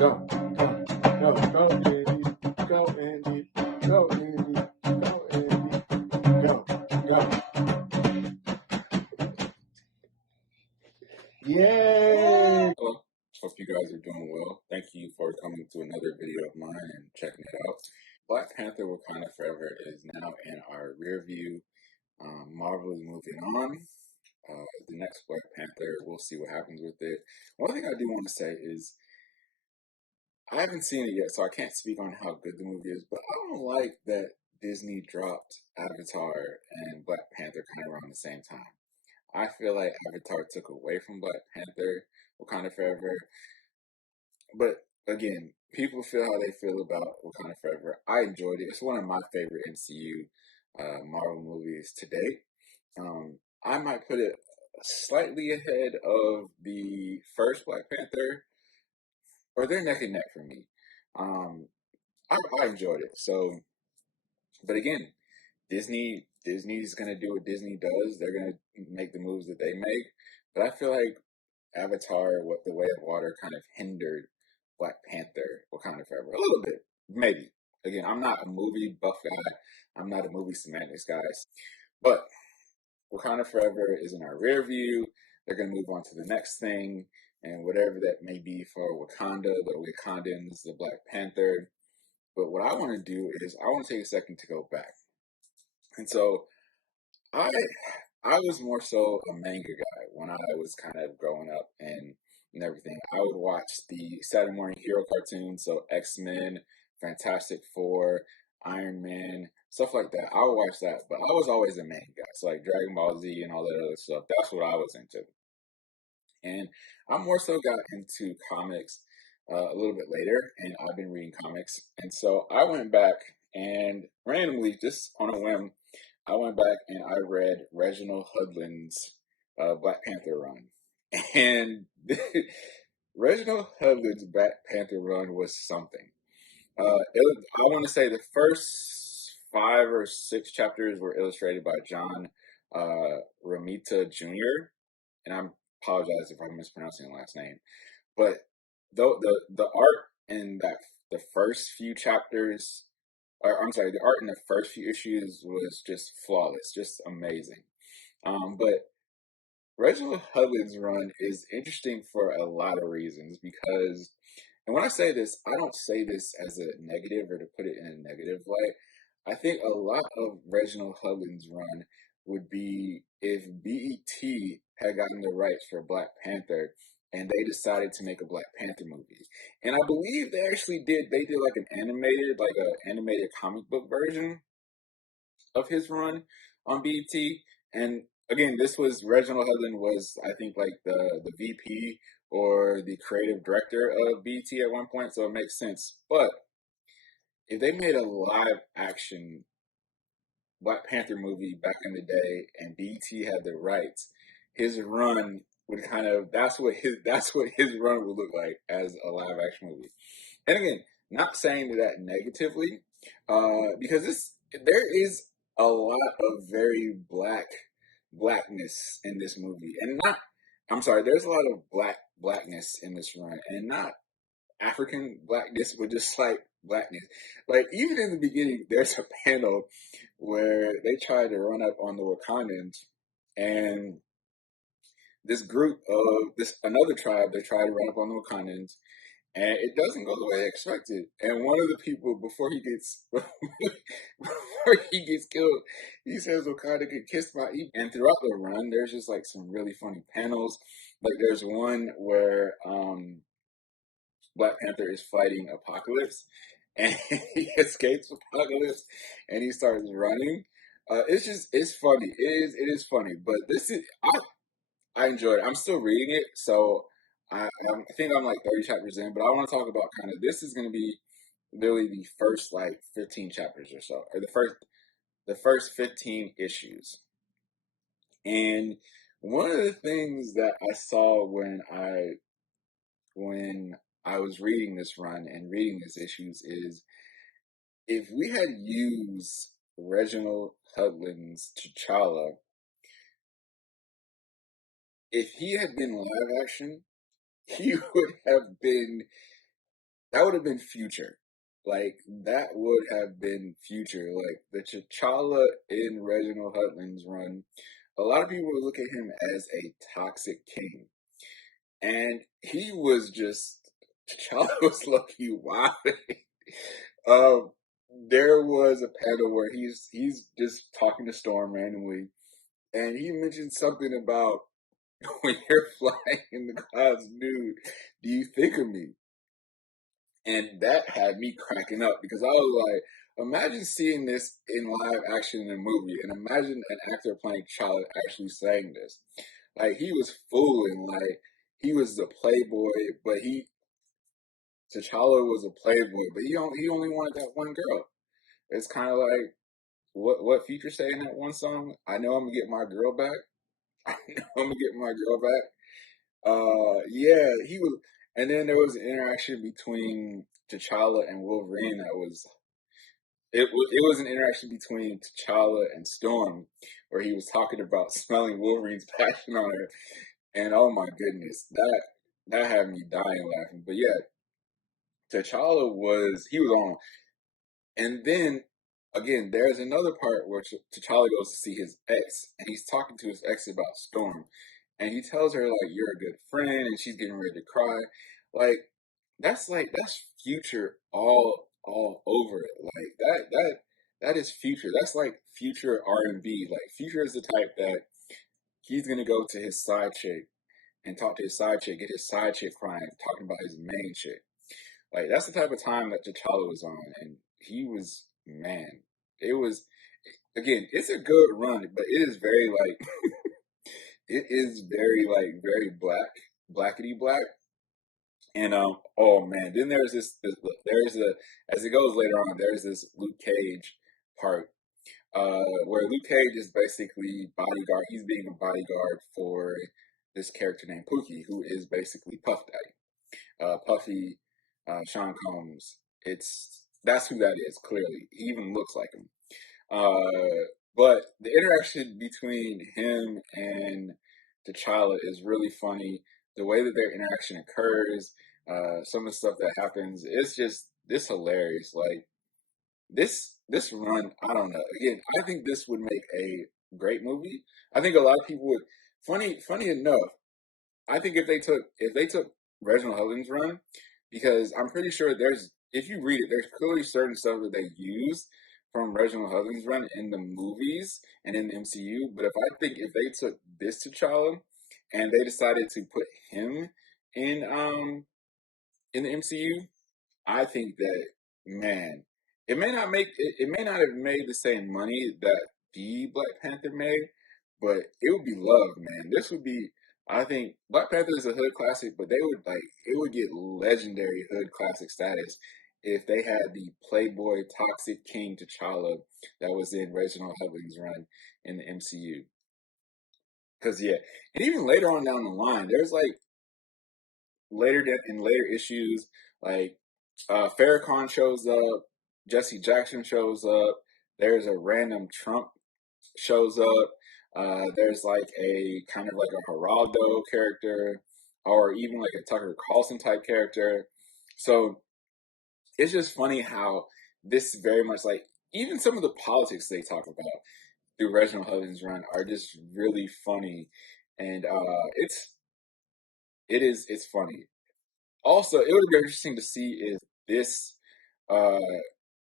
Go, Andy, go, Andy, go, Andy, go, Andy, go. Yay! Hello, hope you guys are doing well. Thank you for coming to another video of mine and checking it out. Black Panther Wakanda Forever is now in our rear view. Marvel is moving on. The next Black Panther, we'll see what happens with it. One thing I do want to say is I haven't seen it yet, so I can't speak on how good the movie is, but I don't like that Disney dropped Avatar and Black Panther kind of around the same time. I feel like Avatar took away from Black Panther Wakanda Forever. But again, people feel how they feel about Wakanda Forever. I enjoyed it. It's one of my favorite MCU Marvel movies to date. I might put it slightly ahead of the first Black Panther, or they're neck and neck for me. I enjoyed it. So, but again, Disney's gonna do what Disney does. They're gonna make the moves that they make. But I feel like Avatar, what The Way of Water, kind of hindered Black Panther Wakanda Forever a little bit, maybe. Again, I'm not a movie buff guy. I'm not a movie semantics guy. But Wakanda Forever is in our rear view. They're gonna move on to the next thing, and whatever that may be for Wakanda, the Wakandans, the Black Panther. But what I want to do is I want to take a second to go back. And so I was more so a manga guy when I was kind of growing up and everything. I would watch the Saturday morning hero cartoons, so Xmen, Fantastic Four, Iron Man, stuff like that. I would watch that, but I was always a manga guy, so like Dragon Ball Z and all that other stuff. That's what I was into. And I more so got into comics a little bit later, and I've been reading comics. And so I went back and randomly, just on a whim, I went back and I read Reginald Hudlin's Black Panther run. And Reginald Hudlin's Black Panther run was something. I want to say the first 5 or 6 chapters were illustrated by John Romita Jr., and I apologize if I'm mispronouncing the last name. But though the art in the first few chapters, or I'm sorry, the art in the first few issues was just flawless, just amazing. But Reginald Hudlin's run is interesting for a lot of reasons because, and when I say this, I don't say this as a negative or to put it in a negative light. I think a lot of Reginald Hudlin's run would be if BET had gotten the rights for Black Panther and they decided to make a Black Panther movie. And I believe they actually did, they did like an animated comic book version of his run on BET. And again, this was Reginald Hudlin was, I think, like the VP or the creative director of BET at one point, so it makes sense. But if they made a live action Black Panther movie back in the day and BET had the rights, his run would kind of that's what his run would look like as a live action movie. And again, not saying that negatively, because there is a lot of very blackness in this movie, and not I'm sorry, there's a lot of blackness in this run, and not African blackness, but just like blackness. Like even in the beginning, there's a panel where they try to run up on the Wakandans, and this group of this another tribe they try to run up on the Wakandans, and it doesn't go the way they expected. And one of the people, before he gets killed, he says Wakanda could kiss my ear. And throughout the run, there's just like some really funny panels. Like there's one where Black Panther is fighting Apocalypse, and he escapes Apocalypse, and he starts running. It's funny. It is funny, but I enjoyed it. I'm still reading it, so I think I'm like 30 chapters in, but I want to talk about kind of this is going to be literally the first like 15 chapters or so, or the first 15 issues. And one of the things that I saw when I was reading this run and reading these issues is if we had used Reginald Hudlin's T'Challa, if he had been live action, he would have been that would have been future. Like that would have been future. Like the T'Challa in Reginald Hudlin's run. A lot of people would look at him as a toxic king, and he was just T'Challa was lucky wild. um, there was a panel where he's just talking to Storm randomly, and he mentioned something about when you're flying in the clouds, dude. Do you think of me? And that had me cracking up because I was like, imagine seeing this in live action in a movie, and imagine an actor playing T'Challa actually saying this. Like he was fooling, like he was the playboy, but T'Challa was a playboy, but he only wanted that one girl. It's kind of like what Future say in that one song. I know I'm gonna get my girl back. I know I'm gonna get my girl back. Yeah, he was, and then there was an interaction between T'Challa and Wolverine that was it was an interaction between T'Challa and Storm where he was talking about smelling Wolverine's passion on her, and oh my goodness, that had me dying laughing. But yeah, T'Challa he was on, and then again, there's another part where T'Challa goes to see his ex, and he's talking to his ex about Storm, and he tells her like you're a good friend, and she's getting ready to cry, like that's Future all over it, like that is Future. That's like Future R&B. Like Future is the type that he's gonna go to his side chick and talk to his side chick, get his side chick crying, talking about his main chick. Like that's the type of time that T'Challa was on, and he was man. It was again, it's a good run, but it is very like it is very like very blackety black. And oh man, then there's a as it goes later on, there's this Luke Cage part where Luke Cage is basically bodyguard. He's being a bodyguard for this character named Pookie, who is basically Puff Daddy, Puffy, Sean Combs. That's who that is. Clearly, he even looks like him. But the interaction between him and T'Challa is really funny. The way that their interaction occurs, some of the stuff that happens, it's just this hilarious. Like this run, I don't know. Again, I think this would make a great movie. I think a lot of people would. Funny enough, I think if they took Reginald Hudlin's run, because I'm pretty sure there's if you read it, there's clearly certain stuff that they use from Reginald Hudlin's run in the movies and in the MCU. But if they took this T'Challa and they decided to put him in in the MCU, I think that man, it may not have made the same money that the Black Panther made, but it would be loved, man. This would be I think Black Panther is a hood classic, but it would get legendary hood classic status if they had the Playboy toxic king T'Challa that was in Reginald Hudlin's run in the MCU. Cause yeah, and even later on down the line, there's like in later issues, like Farrakhan shows up, Jesse Jackson shows up. There's a random Trump shows up. There's like a kind of like a Geraldo character, or even like a Tucker Carlson type character. So it's just funny how this very much like even some of the politics they talk about through Reginald Hudlin's run are just really funny, and it's funny. Also, it would be interesting to see this uh,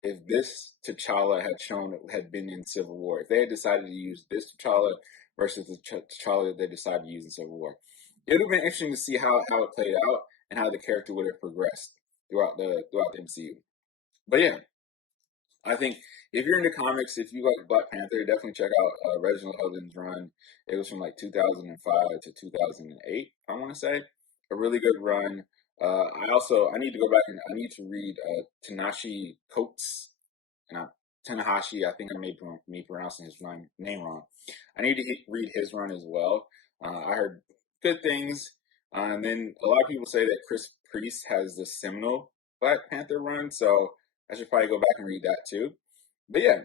if this T'Challa had been in Civil War. If they had decided to use this T'Challa versus the T'Challa that they decided to use in Civil War, it would have been interesting to see how it played out and how the character would have progressed throughout the MCU. But yeah, I think if you're into comics, if you like Black Panther, definitely check out Reginald Hudlin's run. It was from like 2005 to 2008, I want to say. A really good run. I need to go back and I need to read Tanashi Coates and Tanahashi. I think I may be pronouncing his name wrong. I need to read his run as well. I heard good things. And then a lot of people say that Chris Priest has the seminal Black Panther run, so I should probably go back and read that too. But yeah,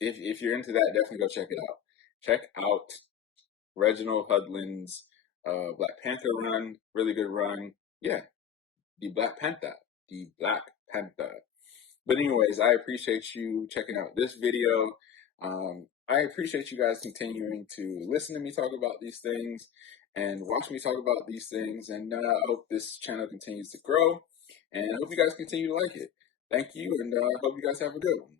if you're into that, definitely go check it out. Check out Reginald Hudlin's Black Panther run, really good run. Yeah, the Black Panther. the Black Panther. But anyways, I appreciate you checking out this video. I appreciate you guys continuing to listen to me talk about these things and watch me talk about these things. And I hope this channel continues to grow. And I hope you guys continue to like it. Thank you, and I hope you guys have a good one.